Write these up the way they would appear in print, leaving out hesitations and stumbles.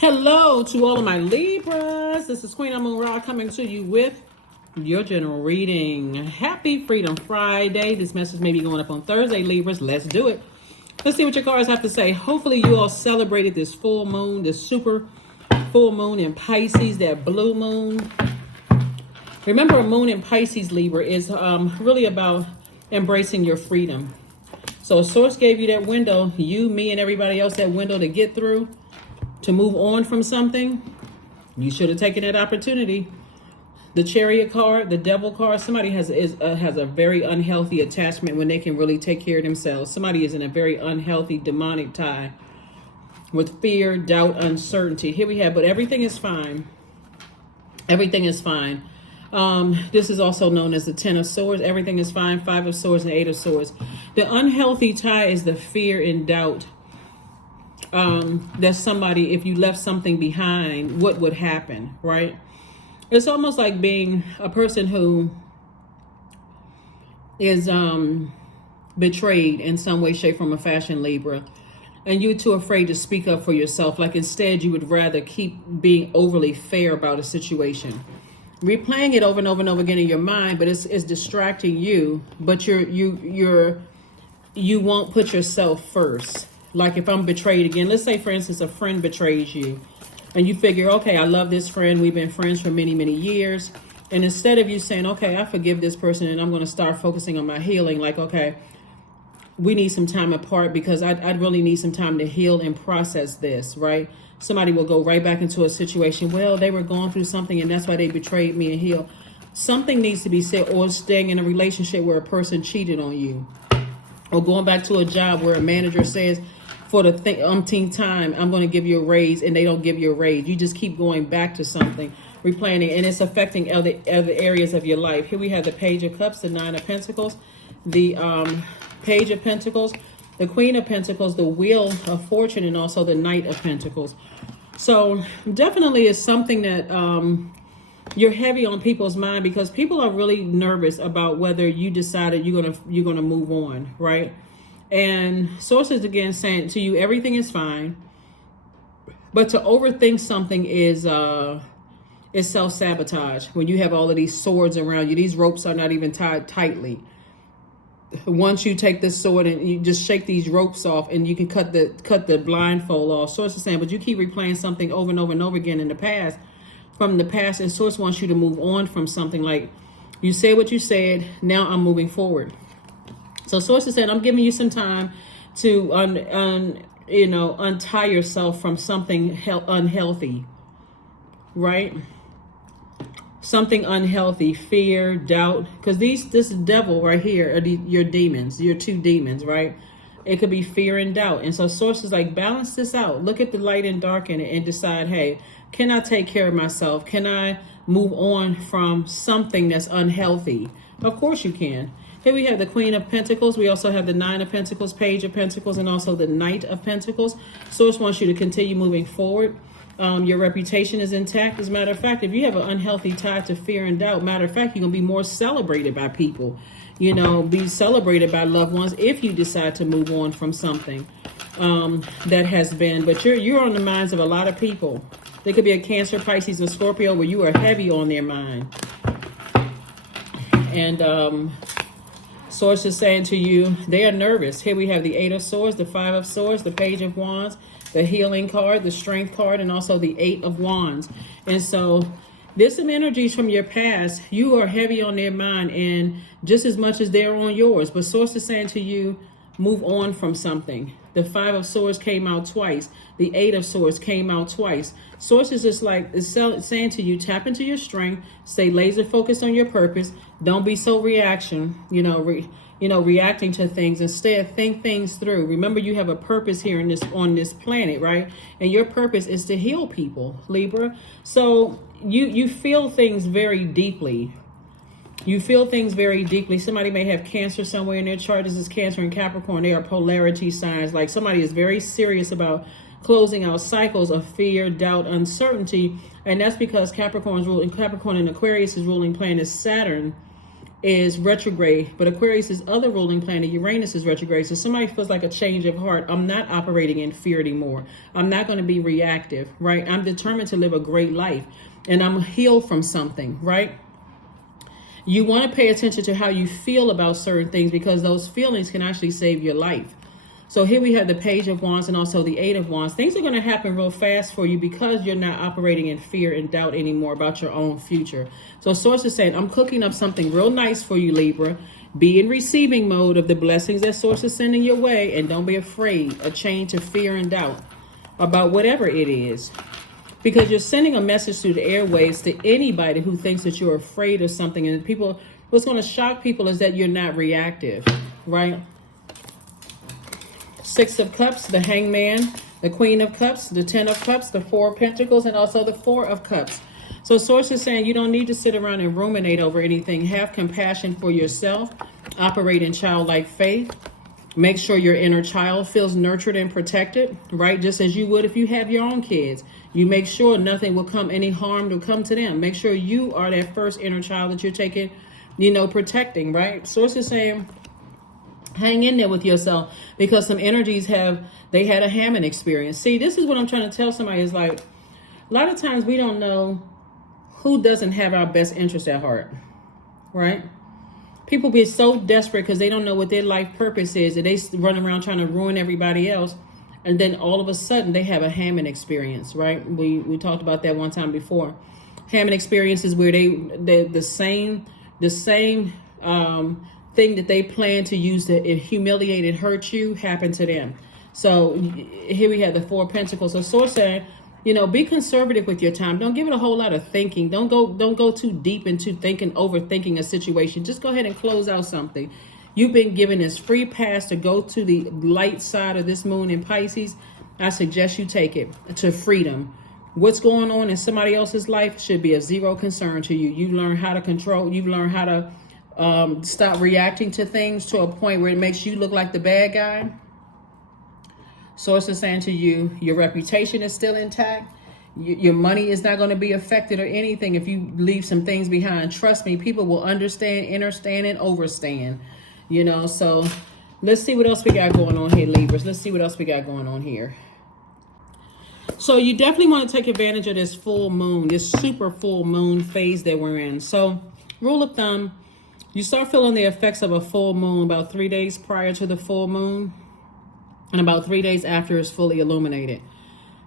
Hello to all of my Libras. This is Queen Amun Ra coming to you with your general reading. Happy Freedom Friday. This message may be going up on Thursday, Libras. Let's do it. Let's see what your cards have to say. Hopefully you all celebrated this full moon, this super full moon in Pisces, that blue moon. Remember, a moon in Pisces, Libra, is really about embracing your freedom. So Source gave you that window, you, me, and everybody else, that window to get through, to move on from something. You should have taken that opportunity. The Chariot card, the Devil card, somebody has a very unhealthy attachment when they can really take care of themselves. Somebody is in a very unhealthy demonic tie with fear, doubt, uncertainty. Here we have, but everything is fine. Everything is fine. This is also known as the Ten of Swords. Everything is fine. Five of Swords and Eight of Swords. The unhealthy tie is the fear and doubt. That somebody, if you left something behind, what would happen, right? It's almost like being a person who is betrayed in some way, shape, form, or fashion, Libra, and you're too afraid to speak up for yourself. Like instead, you would rather keep being overly fair about a situation, replaying it over and over and over again in your mind, but it's distracting you. But you won't put yourself first. Like if I'm betrayed again, let's say, for instance, a friend betrays you and you figure, okay, I love this friend. We've been friends for many, many years. And instead of you saying, okay, I forgive this person and I'm going to start focusing on my healing, like, okay, we need some time apart because I'd really need some time to heal and process this, right? Somebody will go right back into a situation. Well, they were going through something and that's why they betrayed me and healed. Something needs to be said, or staying in a relationship where a person cheated on you, or going back to a job where a manager says, for the umpteenth time, I'm going to give you a raise, and they don't give you a raise. You just keep going back to something, replaying it, and it's affecting other areas of your life. Here we have the Page of Cups, the Nine of Pentacles, the Page of Pentacles, the Queen of Pentacles, the Wheel of Fortune, and also the Knight of Pentacles. So definitely it's something that you're heavy on people's mind because people are really nervous about whether you decided you're gonna move on, right? And sources again saying to you, everything is fine. But to overthink something is self-sabotage. When you have all of these swords around you, these ropes are not even tied tightly. Once you take this sword and you just shake these ropes off and you can cut the blindfold off. Source is saying, but you keep replaying something over and over and over again in the past, from the past, and Source wants you to move on from something. Like you said what you said, now I'm moving forward. So Source is saying, I'm giving you some time to untie yourself from something unhealthy, right? Something unhealthy, fear, doubt, because this devil right here are your demons, your two demons, right? It could be fear and doubt. And so Source is like, balance this out. Look at the light and dark in it and decide, hey, can I take care of myself? Can I move on from something that's unhealthy? Of course you can. Here we have the Queen of Pentacles. We also have the Nine of Pentacles, Page of Pentacles, and also the Knight of Pentacles. Source wants you to continue moving forward. Your reputation is intact. As a matter of fact, if you have an unhealthy tie to fear and doubt, matter of fact, you're going to be more celebrated by people. Be celebrated by loved ones if you decide to move on from something that has been. But you're on the minds of a lot of people. There could be a Cancer, Pisces, and Scorpio where you are heavy on their mind. And Source is saying to you, they are nervous. Here we have the Eight of Swords, the Five of Swords, the Page of Wands, the Healing card, the Strength card, and also the Eight of Wands. And so there's some energies from your past. You are heavy on their mind and just as much as they're on yours. But Source is saying to you, move on from something. The Five of Swords came out twice. The Eight of Swords came out twice. Source is just like it's saying to you, tap into your strength, stay laser focused on your purpose. Don't be so reacting to things. Instead, think things through. Remember, you have a purpose here on this planet, right? And your purpose is to heal people, Libra. So you feel things very deeply. You feel things very deeply. Somebody may have Cancer somewhere in their chart. This is Cancer and Capricorn. They are polarity signs. Like somebody is very serious about closing out cycles of fear, doubt, uncertainty. And that's because Capricorn and Aquarius is ruling planet Saturn, is retrograde, but Aquarius' other ruling planet, Uranus, is retrograde. So somebody feels like a change of heart. I'm not operating in fear anymore. I'm not going to be reactive, right? I'm determined to live a great life, and I'm healed from something, right? You want to pay attention to how you feel about certain things, because those feelings can actually save your life. So here we have the Page of Wands and also the Eight of Wands. Things are going to happen real fast for you because you're not operating in fear and doubt anymore about your own future. So Source is saying, I'm cooking up something real nice for you, Libra. Be in receiving mode of the blessings that Source is sending your way, and don't be afraid of change to fear and doubt about whatever it is. Because you're sending a message through the airwaves to anybody who thinks that you're afraid of something. And people, what's going to shock people is that you're not reactive, right? Six of Cups, the Hangman, the Queen of Cups, the Ten of Cups, the Four of Pentacles, and also the Four of Cups. So Source is saying you don't need to sit around and ruminate over anything. Have compassion for yourself. Operate in childlike faith. Make sure your inner child feels nurtured and protected, right? Just as you would if you have your own kids. You make sure nothing will come, any harm will come to them. Make sure you are that first inner child that you're taking, protecting, right? Source is saying, hang in there with yourself, because some energies had a Hammond experience. See, this is what I'm trying to tell somebody is like, a lot of times we don't know who doesn't have our best interest at heart, right? People be so desperate because they don't know what their life purpose is, and they run around trying to ruin everybody else. And then all of a sudden they have a Hammond experience, right? We talked about that one time before. Hammond experience is where the same thing that they plan to use to humiliate and hurt you happened to them. So here we have the Four of Pentacles. So Source said, be conservative with your time. Don't give it a whole lot of thinking. Don't go too deep into overthinking a situation. Just go ahead and close out something. You've been given this free pass to go to the light side of this moon in Pisces. I suggest you take it to freedom. What's going on in somebody else's life should be of zero concern to you. You've learned how to control. You've learned how to stop reacting to things to a point where it makes you look like the bad guy. Source is saying to you, your reputation is still intact. Your money is not going to be affected or anything if you leave some things behind. Trust me, people will understand, understand, and overstand. So let's see what else we got going on here, Libras. Let's see what else we got going on here. So you definitely want to take advantage of this full moon, this super full moon phase that we're in. So rule of thumb, you start feeling the effects of a full moon about 3 days prior to the full moon, and about 3 days after it's fully illuminated,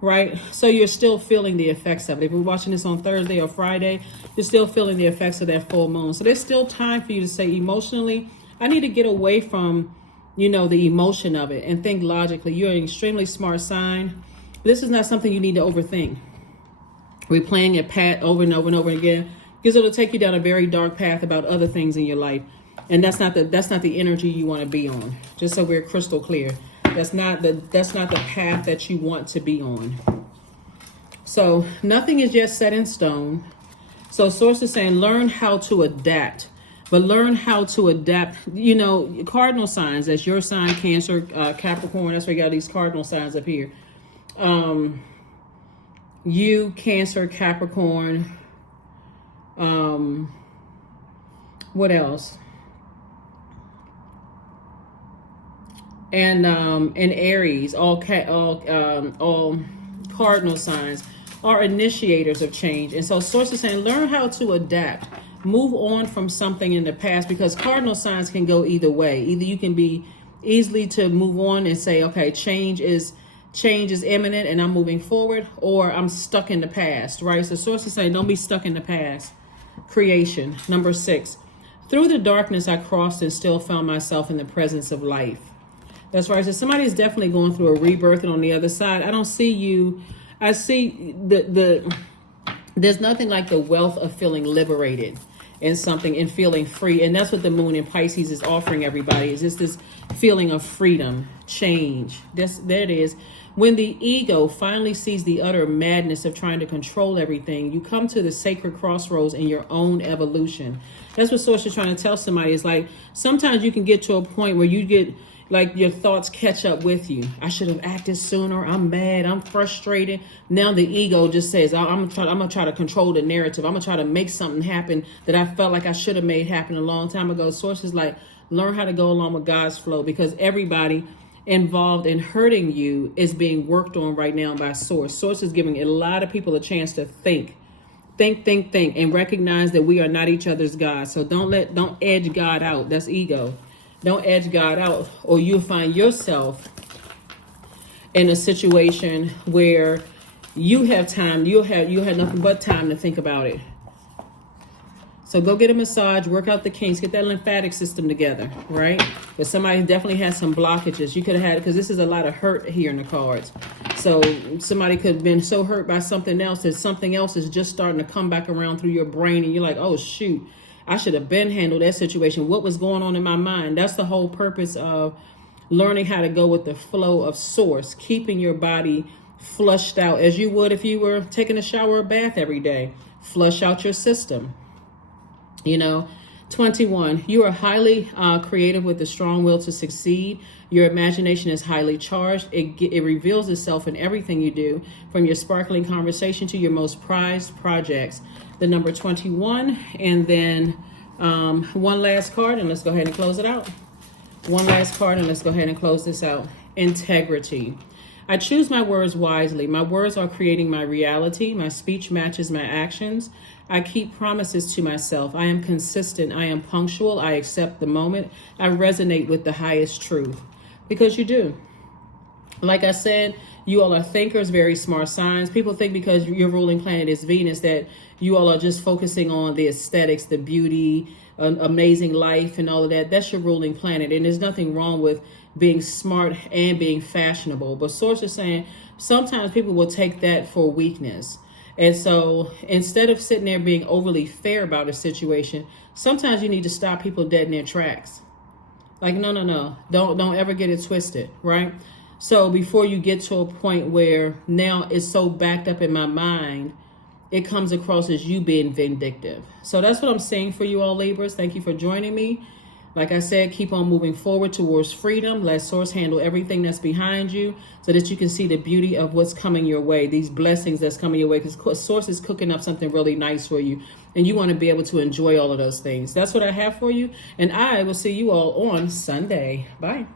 right? So you're still feeling the effects of it. If you're watching this on Thursday or Friday, you're still feeling the effects of that full moon. So there's still time for you to say emotionally, I need to get away from, the emotion of it and think logically. You're an extremely smart sign. This is not something you need to overthink. Replaying it over and over and over again, because it'll take you down a very dark path about other things in your life. And that's not the energy you want to be on. Just so we're crystal clear. That's not the path that you want to be on. So nothing is yet set in stone. So Source is saying learn how to adapt. But learn how to adapt, cardinal signs. That's your sign, Cancer, Capricorn. That's why you got these cardinal signs up here. You, Cancer, Capricorn. What else? And Aries, all cardinal signs are initiators of change. And so Source is saying learn how to adapt. Move on from something in the past, because cardinal signs can go either way. Either you can be easily to move on and say, okay, change is imminent and I'm moving forward, or I'm stuck in the past, right? So Source is saying don't be stuck in the past. Creation. Number 6. Through the darkness I crossed and still found myself in the presence of life. That's right. So somebody is definitely going through a rebirth, and on the other side, I don't see you. I see there's nothing like the wealth of feeling liberated in something and feeling free. And that's what the moon in Pisces is offering everybody, is just this feeling of freedom, change. There it is. When the ego finally sees the utter madness of trying to control everything, you come to the sacred crossroads in your own evolution. That's what Source is trying to tell somebody. Is like sometimes you can get to a point where you get like your thoughts catch up with you. I should have acted sooner. I'm mad. I'm frustrated. Now the ego just says, I'm gonna try to control the narrative. I'm gonna try to make something happen that I felt like I should have made happen a long time ago. Source is like, learn how to go along with God's flow, because everybody involved in hurting you is being worked on right now by Source. Source is giving a lot of people a chance to think, and recognize that we are not each other's God. So don't edge God out. That's ego. Don't edge God out, or you'll find yourself in a situation where you have time, you'll have nothing but time to think about it. So go get a massage, work out the kinks, get that lymphatic system together, right? But somebody definitely has some blockages. You could have had, because this is a lot of hurt here in the cards. So somebody could have been so hurt by something else that something else is just starting to come back around through your brain, and you're like, oh shoot, I should have been handled that situation. What was going on in my mind? That's the whole purpose of learning how to go with the flow of Source, keeping your body flushed out as you would if you were taking a shower or bath every day. Flush out your system. 21, you are highly creative with a strong will to succeed. Your imagination is highly charged. It reveals itself in everything you do, from your sparkling conversation to your most prized projects. The number 21, and then one last card, and let's go ahead and close it out. One last card, and let's go ahead and close this out. Integrity. I choose my words wisely. My words are creating my reality. My speech matches my actions. I keep promises to myself. I am consistent. I am punctual. I accept the moment. I resonate with the highest truth. Because you do. Like I said, you all are thinkers, very smart signs. People think because your ruling planet is Venus that you all are just focusing on the aesthetics, the beauty, an amazing life, and all of that. That's your ruling planet. And there's nothing wrong with being smart and being fashionable. But Source is saying sometimes people will take that for weakness. And so instead of sitting there being overly fair about a situation, sometimes you need to stop people dead in their tracks. Like, no. Don't ever get it twisted, right? So before you get to a point where now it's so backed up in my mind, it comes across as you being vindictive. So that's what I'm saying for you all, Libras. Thank you for joining me. Like I said, keep on moving forward towards freedom. Let Source handle everything that's behind you so that you can see the beauty of what's coming your way, these blessings that's coming your way, because Source is cooking up something really nice for you, and you want to be able to enjoy all of those things. That's what I have for you, and I will see you all on Sunday. Bye.